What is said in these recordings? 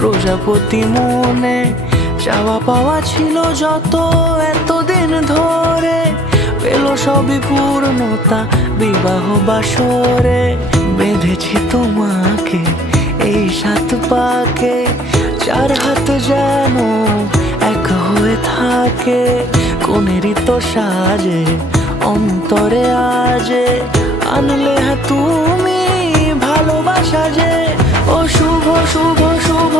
প্রজাপতি মনে চাওয়া পাওয়া ছিল যত এতদিন ধরে, পেল সবই পূর্ণতা বিবাহ বাসরে। বেঁধেছি তোমাকে এই 7 পাকে, 4 হাত যেন এক হয়ে থাকে। কোনেরই তো সাজে অন্তরে আজে, আনলে তুমি ভালোবাসা যে। ও শুভ শুভ শুভ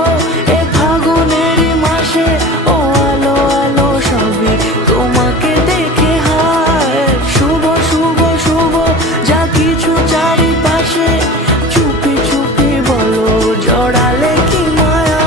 এ ফাগুনেরই মাসে, ও আলো আলো সবই তোমাকে দেখে হায়। শুভ শুভ শুভ যা কিছু চারিপাশে, চুপি চুপি বলো জড়ালে কি মায়া।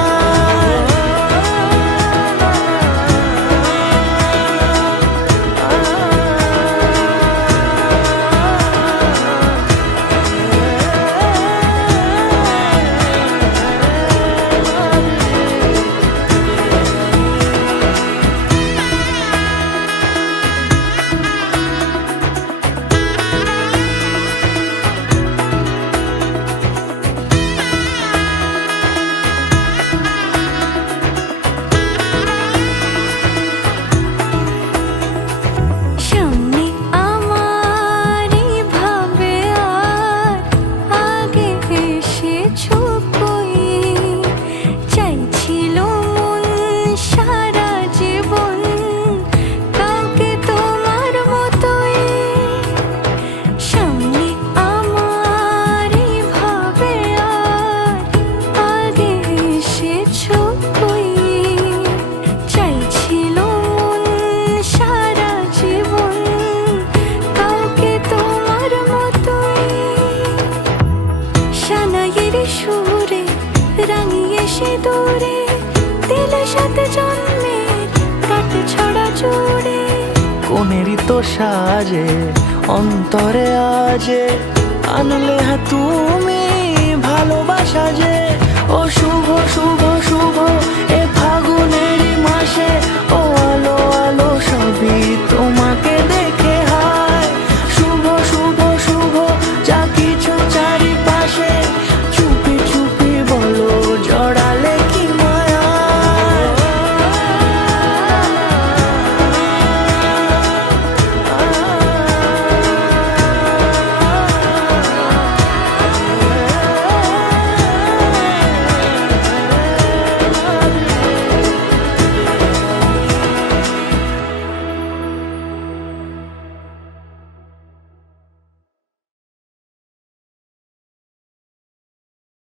সুরে রাঙিয়ে সে দূরে, দিলে 7 জন্মের কাট ছড়া জুড়ে। কোনেরই তো সাজে অন্তরে আজে, আনলে তুমি ভালোবাসা যে। ও শুভ শুভ শুভ এ